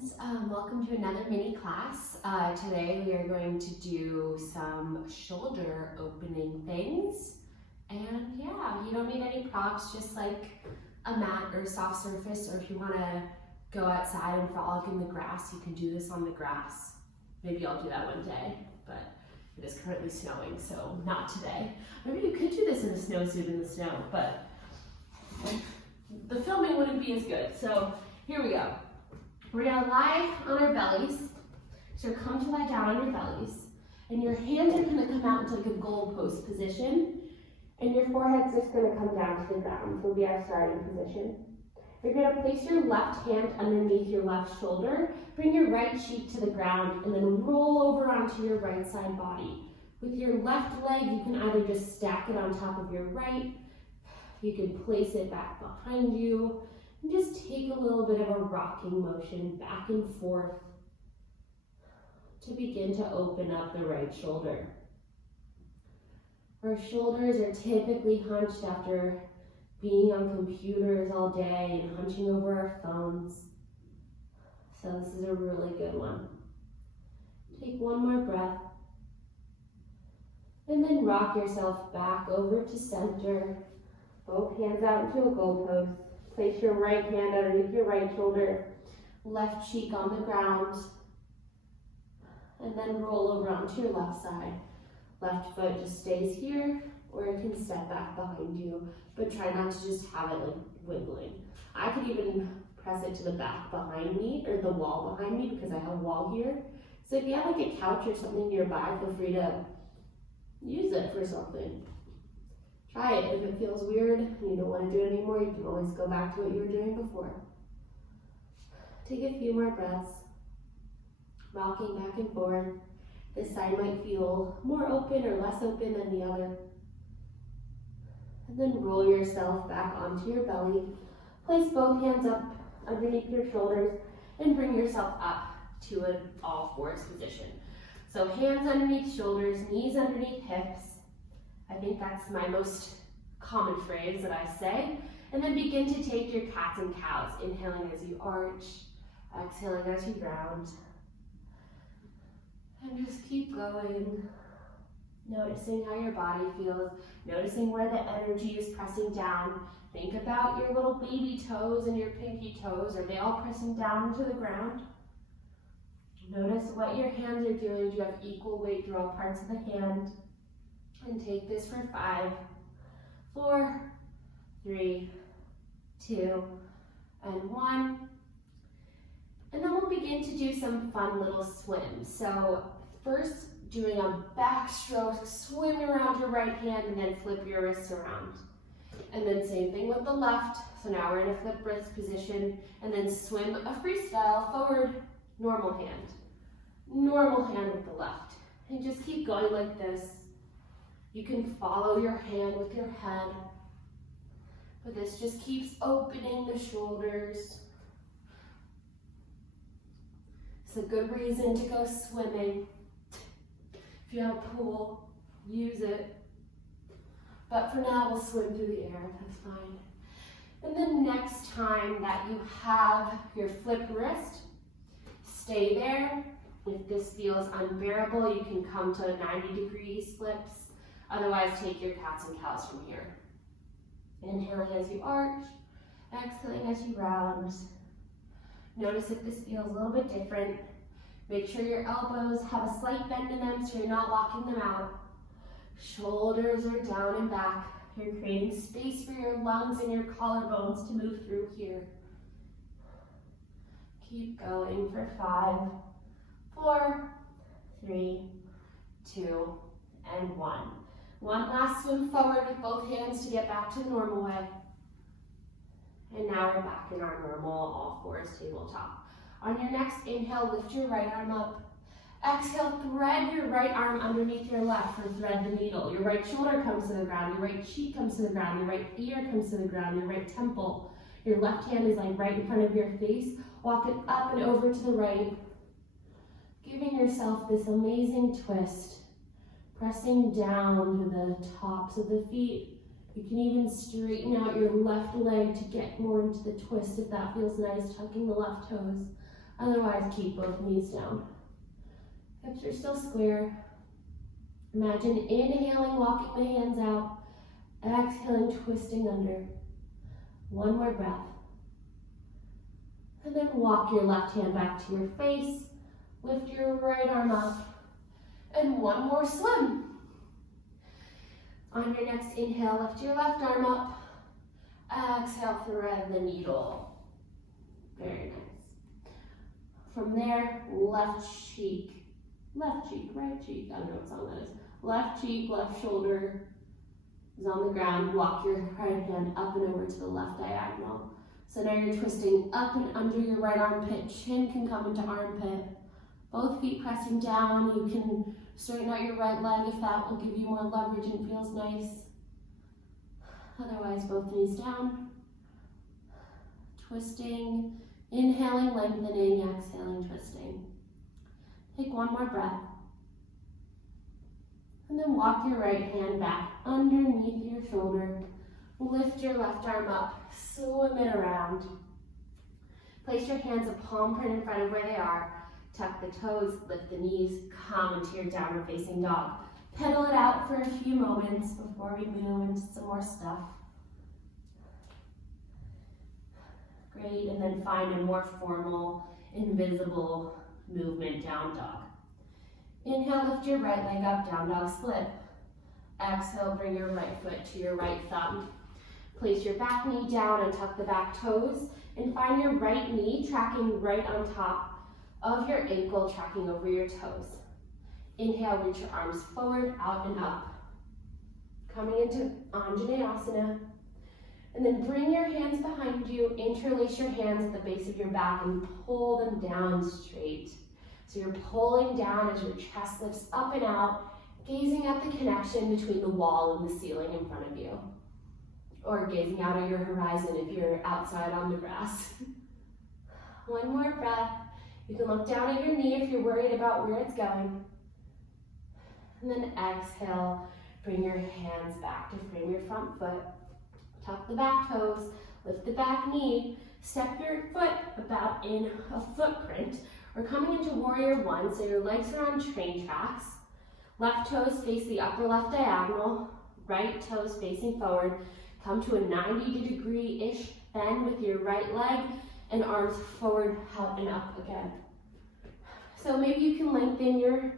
friends, welcome to another mini class. Today we are going to do some shoulder opening things. And yeah, you don't need any props, just like a mat or a soft surface, or if you want to go outside and frolic in the grass, you can do this on the grass. Maybe I'll do that one day, but it is currently snowing, so not today. Maybe you could do this in a snowsuit in the snow, but the filming wouldn't be as good. So here we go. We're gonna lie on our bellies. So come to lie down on your bellies, and your hands are gonna come out into like a goalpost position, and your forehead's just gonna come down to the ground. So it'll be our starting position. You're gonna place your left hand underneath your left shoulder, bring your right cheek to the ground, and then roll over onto your right side body. With your left leg, you can either just stack it on top of your right, you can place it back behind you, and just take a little bit of a rocking motion back and forth to begin to open up the right shoulder. Our shoulders are typically hunched after being on computers all day and hunching over our phones. So this is a really good one. Take one more breath. And then rock yourself back over to center. Both hands out into a goalpost. Place your right hand underneath your right shoulder, left cheek on the ground, and then roll over onto your left side. Left foot just stays here, or it can step back behind you, but try not to just have it like wiggling. I could even press it to the back behind me, or the wall behind me, because I have a wall here. So if you have like a couch or something nearby, feel free to use it for something. Try it. If it feels weird and you don't want to do it anymore, you can always go back to what you were doing before. Take a few more breaths, rocking back and forth. This side might feel more open or less open than the other. And then roll yourself back onto your belly. Place both hands up underneath your shoulders and bring yourself up to an all fours position. So hands underneath shoulders, knees underneath hips. I think that's my most common phrase that I say. And then begin to take your cats and cows, inhaling as you arch, exhaling as you round. And just keep going, noticing how your body feels, noticing where the energy is pressing down. Think about your little baby toes and your pinky toes. Are they all pressing down into the ground? Notice what your hands are doing. Do you have equal weight through all parts of the hand? And take this for 5, 4, 3, 2, and 1. And then we'll begin to do some fun little swims. So first, doing a backstroke, swim around your right hand and then flip your wrists around. And then same thing with the left. So now we're in a flip wrist position, and then swim a freestyle forward, normal hand with the left. And just keep going like this. You can follow your hand with your head, but this just keeps opening the shoulders. It's a good reason to go swimming. If you have a pool, use it. But for now, we'll swim through the air, that's fine. And then next time that you have your flipped wrist, stay there. If this feels unbearable, you can come to 90-degree flips. Otherwise, take your cats and cows from here. Inhaling as you arch, exhaling as you round. Notice if this feels a little bit different. Make sure your elbows have a slight bend in them so you're not locking them out. Shoulders are down and back. You're creating space for your lungs and your collarbones to move through here. Keep going for 5, 4, 3, 2, and 1. One last swim forward with both hands to get back to the normal way. And now we're back in our normal all fours tabletop. On your next inhale, lift your right arm up. Exhale, thread your right arm underneath your left for thread the needle. Your right shoulder comes to the ground, your right cheek comes to the ground, your right ear comes to the ground, your right temple. Your left hand is like right in front of your face. Walk it up and over to the right, giving yourself this amazing twist. Pressing down to the tops of the feet. You can even straighten out your left leg to get more into the twist if that feels nice, tucking the left toes Otherwise, keep both knees down. Hips are still square. Imagine inhaling, walking the hands out. Exhaling, twisting under. One more breath. And then walk your left hand back to your face. Lift your right arm up. And one more swim. On your next inhale, lift your left arm up. Exhale, thread the needle. Very nice. From there, left cheek, right cheek. I don't know what song that is. Left cheek, left shoulder is on the ground. Walk your right hand up and over to the left diagonal. So now you're twisting up and under your right armpit. Chin can come into armpit. Both feet pressing down. You can straighten out your right leg if that will give you more leverage and feels nice. Otherwise, both knees down. Twisting, inhaling, lengthening, exhaling, twisting. Take one more breath. And then walk your right hand back underneath your shoulder. Lift your left arm up, swim it around. Place your hands a palm print in front of where they are. Tuck the toes, lift the knees, come into your downward facing dog. Pedal it out for a few moments before we move into some more stuff. Great, and then find a more formal, invisible movement, down dog. Inhale, lift your right leg up, down dog split. Exhale, bring your right foot to your right thumb. Place your back knee down and tuck the back toes, and find your right knee tracking right on top of your ankle, tracking over your toes. Inhale, reach your arms forward, out and up. Coming into Anjaneyasana. And then bring your hands behind you, interlace your hands at the base of your back and pull them down straight. So you're pulling down as your chest lifts up and out, gazing at the connection between the wall and the ceiling in front of you. Or gazing out at your horizon if you're outside on the grass. One more breath. You can look down at your knee if you're worried about where it's going. And then exhale, bring your hands back to frame your front foot. Tuck the back toes, lift the back knee, step your foot about in a footprint. We're coming into warrior one, so your legs are on train tracks. Left toes face the upper left diagonal, right toes facing forward. Come to a 90-degree-ish bend with your right leg and arms forward, out and up again. So maybe you can lengthen your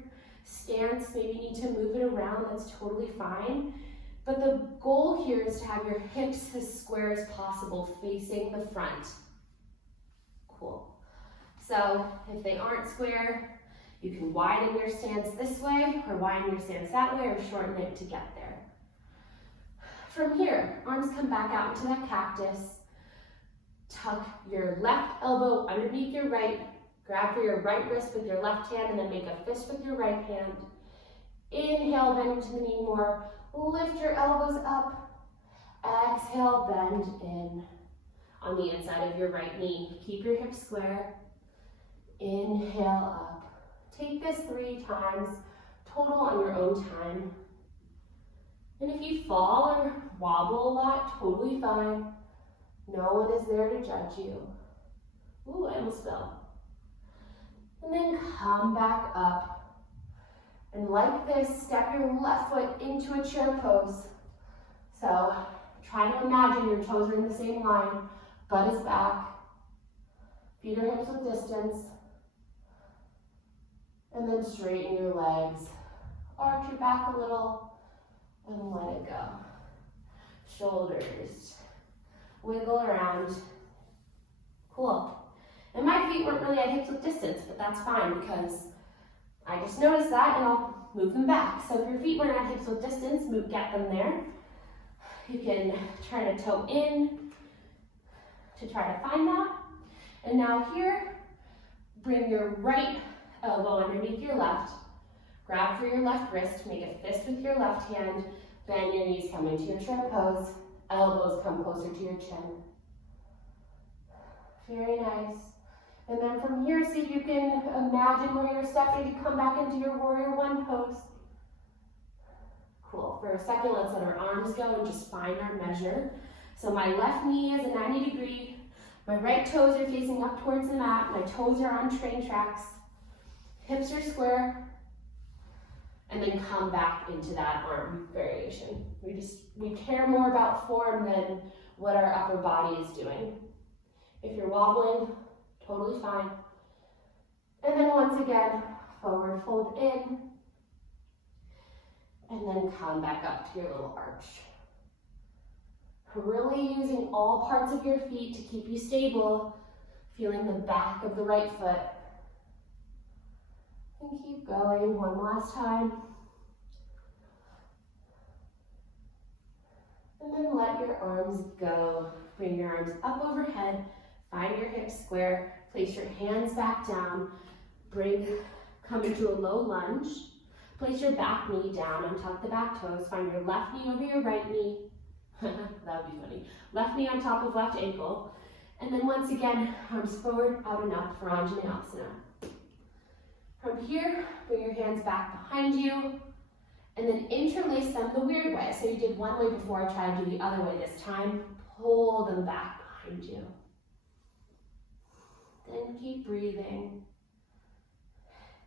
stance, maybe you need to move it around, that's totally fine. But the goal here is to have your hips as square as possible, facing the front. Cool. So if they aren't square, you can widen your stance this way, or widen your stance that way, or shorten it to get there. From here, arms come back out into that cactus. Tuck your left elbow underneath your right. Grab for your right wrist with your left hand, and then make a fist with your right hand. Inhale, bend into the knee more. Lift your elbows up. Exhale, bend in on the inside of your right knee. Keep your hips square. Inhale up. Take this 3 times, total on your own time. And if you fall or wobble a lot, totally fine. No one is there to judge you. Ooh, I almost fell. And then come back up. And like this, step your left foot into a chair pose. So try to imagine your toes are in the same line, butt is back, feet or hips with distance. And then straighten your legs, arch your back a little, and let it go. Shoulders, wiggle around. Cool. And my feet weren't really at hips with distance, but that's fine because I just noticed that and I'll move them back. So if your feet weren't at hips with distance, get them there. You can turn a toe in to try to find that. And now here, bring your right elbow underneath your left. Grab for your left wrist, make a fist with your left hand. Bend your knees, come into your chair pose. Elbows come closer to your chin. Very nice. And then from here, see if you can imagine where you're stepping to come back into your warrior one pose. Cool. For a second, let's let our arms go and just find our measure. So my left knee is a 90 degree. My right toes are facing up towards the mat. My toes are on train tracks. Hips are square. And then come back into that arm variation. We care more about form than what our upper body is doing. If you're wobbling, totally fine. And then once again, forward fold in. And then come back up to your little arch. Really using all parts of your feet to keep you stable, feeling the back of the right foot. And keep going one last time. And then let your arms go. Bring your arms up overhead, find your hips square, place your hands back down, come into a low lunge. Place your back knee down, untuck the back toes, find your left knee over your right knee. That would be funny. Left knee on top of left ankle. And then once again, arms forward, out and up for Anjaneyasana. From here, bring your hands back behind you, and then interlace them the weird way. So you did one way before, try to do the other way this time. Pull them back behind you. Then keep breathing.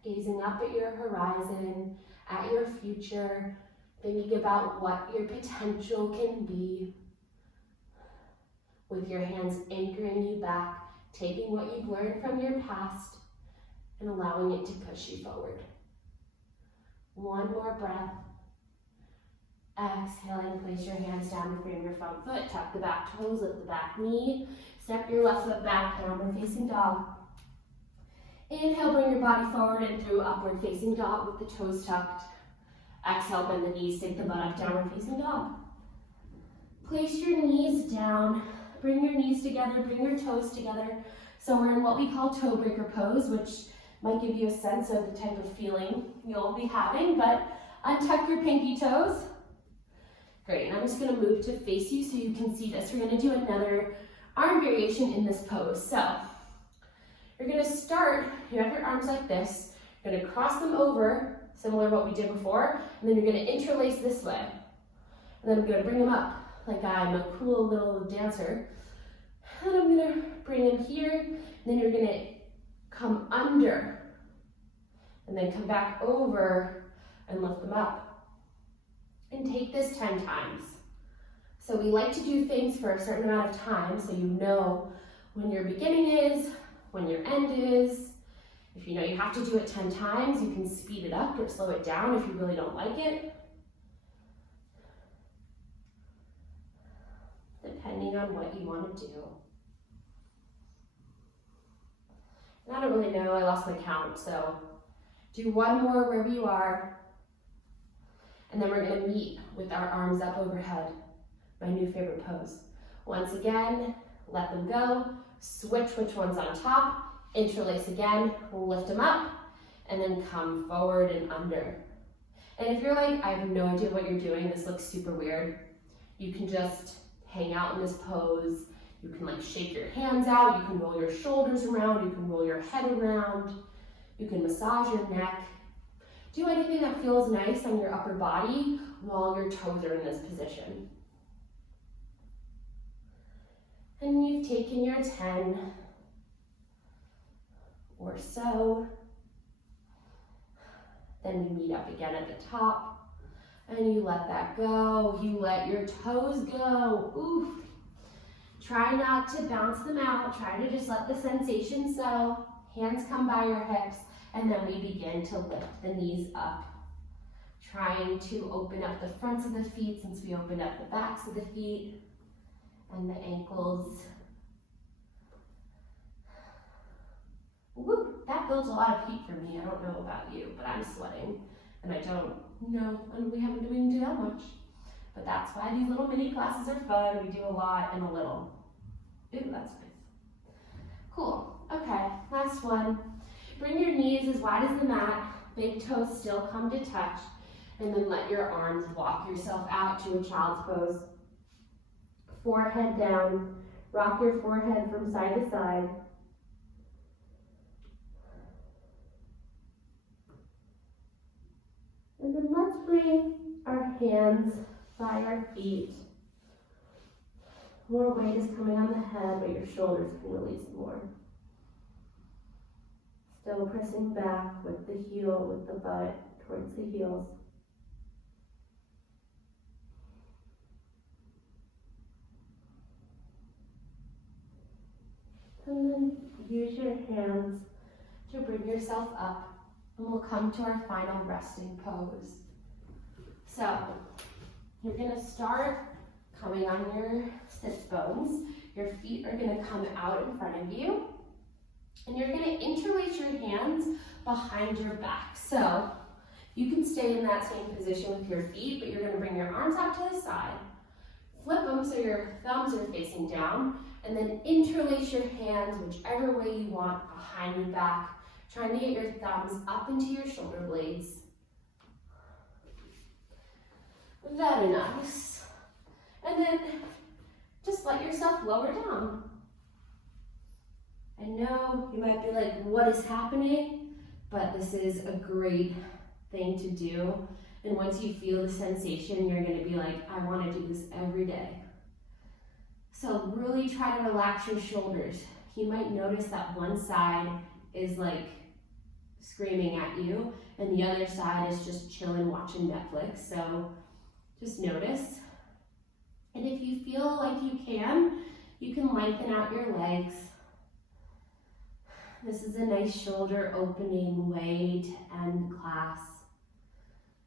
Gazing up at your horizon, at your future, thinking about what your potential can be. With your hands anchoring you back, taking what you've learned from your past and allowing it to push you forward. One more breath. Exhaling, place your hands down to frame your front foot, tuck the back toes, lift the back knee, step your left foot back, downward facing dog. Inhale, bring your body forward and through upward facing dog with the toes tucked. Exhale, bend the knees, take the butt up, downward facing dog. Place your knees down, bring your knees together, bring your toes together. So we're in what we call toe breaker pose, which might give you a sense of the type of feeling you'll be having, but untuck your pinky toes. Great, and I'm just gonna move to face you so you can see this. We're gonna do another arm variation in this pose. So you're gonna start, you have your arms like this, you're gonna cross them over, similar to what we did before, and then you're gonna interlace this way. And then I'm gonna bring them up like I'm a cool little dancer. And I'm gonna bring them here, and then you're gonna come under, and then come back over and lift them up. And take this 10 times. So we like to do things for a certain amount of time so you know when your beginning is, when your end is. If you know you have to do it 10 times, you can speed it up or slow it down if you really don't like it. Depending on what you want to do. And I don't really know, I lost my count, so do one more wherever you are. And then we're gonna meet with our arms up overhead, my new favorite pose. Once again, let them go, switch which one's on top, interlace again, lift them up, and then come forward and under. And if you're like, I have no idea what you're doing, this looks super weird, you can just hang out in this pose. You can like shake your hands out, you can roll your shoulders around, you can roll your head around, you can massage your neck. Do anything that feels nice on your upper body while your toes are in this position. And you've taken your 10 or so. Then we meet up again at the top and you let that go. You let your toes go. Oof. Try not to bounce them out. Try to just let the sensation settle. Hands come by your hips. And then we begin to lift the knees up, trying to open up the fronts of the feet since we opened up the backs of the feet and the ankles. Woo, that builds a lot of heat for me. I don't know about you, but I'm sweating and I don't know, and we haven't been doing that much. But that's why these little mini classes are fun. We do a lot and a little. Ooh, that's nice. Cool, okay, last one. Bring your knees as wide as the mat, big toes still come to touch, and then let your arms walk yourself out to a child's pose. Forehead down, rock your forehead from side to side. And then let's bring our hands by our feet. More weight is coming on the head, but your shoulders can release more. Still pressing back with the heel, with the butt towards the heels. And then use your hands to bring yourself up, and we'll come to our final resting pose. So, you're gonna start coming on your sits bones. Your feet are gonna come out in front of you, and you're gonna interlace your hands behind your back. So, you can stay in that same position with your feet, but you're gonna bring your arms out to the side. Flip them so your thumbs are facing down, and then interlace your hands whichever way you want behind your back, trying to get your thumbs up into your shoulder blades. Very nice. And then just let yourself lower down. I know you might be like, what is happening? But this is a great thing to do. And once you feel the sensation, you're gonna be like, I wanna do this every day. So really try to relax your shoulders. You might notice that one side is like screaming at you, and the other side is just chilling watching Netflix. So just notice. And if you feel like you can lengthen out your legs. This is a nice shoulder opening way to end class.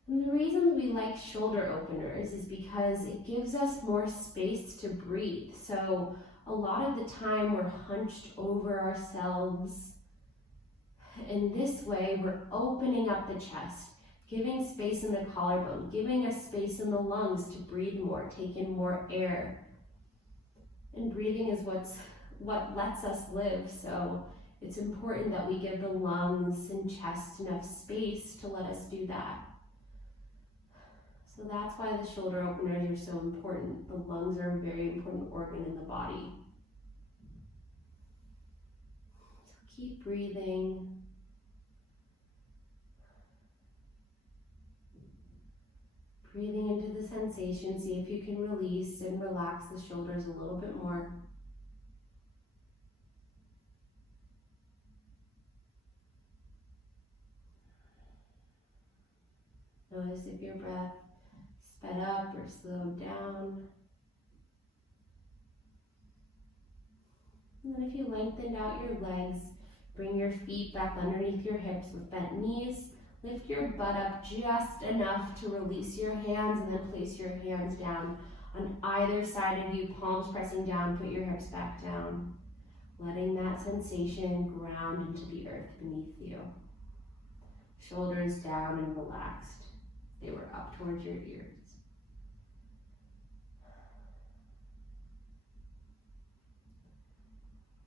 And the reason we like shoulder openers is because it gives us more space to breathe. So a lot of the time we're hunched over ourselves. In this way, we're opening up the chest, giving space in the collarbone, giving us space in the lungs to breathe more, take in more air. And breathing is what lets us live. So it's important that we give the lungs and chest enough space to let us do that. So that's why the shoulder openers are so important. The lungs are a very important organ in the body. So keep breathing. Breathing into the sensation. See if you can release and relax the shoulders a little bit more. Notice if your breath sped up or slowed down. And then if you lengthened out your legs, bring your feet back underneath your hips with bent knees. Lift your butt up just enough to release your hands, and then place your hands down on either side of you, palms pressing down, put your hips back down. Letting that sensation ground into the earth beneath you. Shoulders down and relaxed. They were up towards your ears.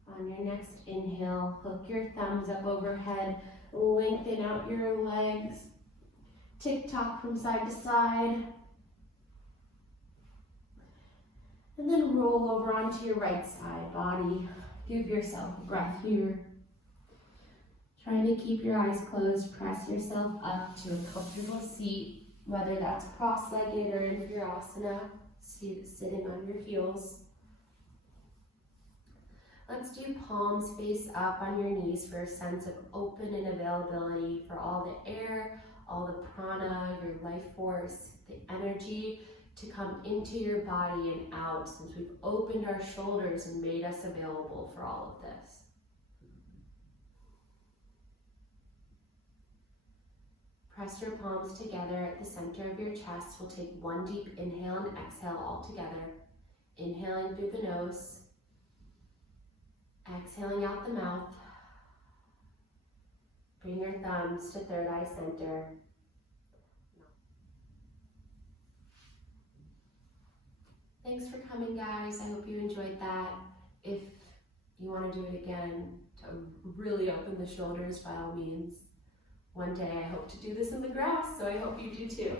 On your next inhale, hook your thumbs up overhead, lengthen out your legs, tick-tock from side to side, and then roll over onto your right side body. Give yourself a breath here. Trying to keep your eyes closed, press yourself up to a comfortable seat, whether that's cross-legged or in Virasana, sitting on your heels. Let's do palms face up on your knees for a sense of open and availability for all the air, all the prana, your life force, the energy to come into your body and out, since we've opened our shoulders and made us available for all of this. Press your palms together at the center of your chest. We'll take one deep inhale and exhale all together. Inhaling through the nose. Exhaling out the mouth. Bring your thumbs to third eye center. Thanks for coming, guys. I hope you enjoyed that. If you want to do it again to really open the shoulders, by all means. One day I hope to do this in the grass, so I hope you do too.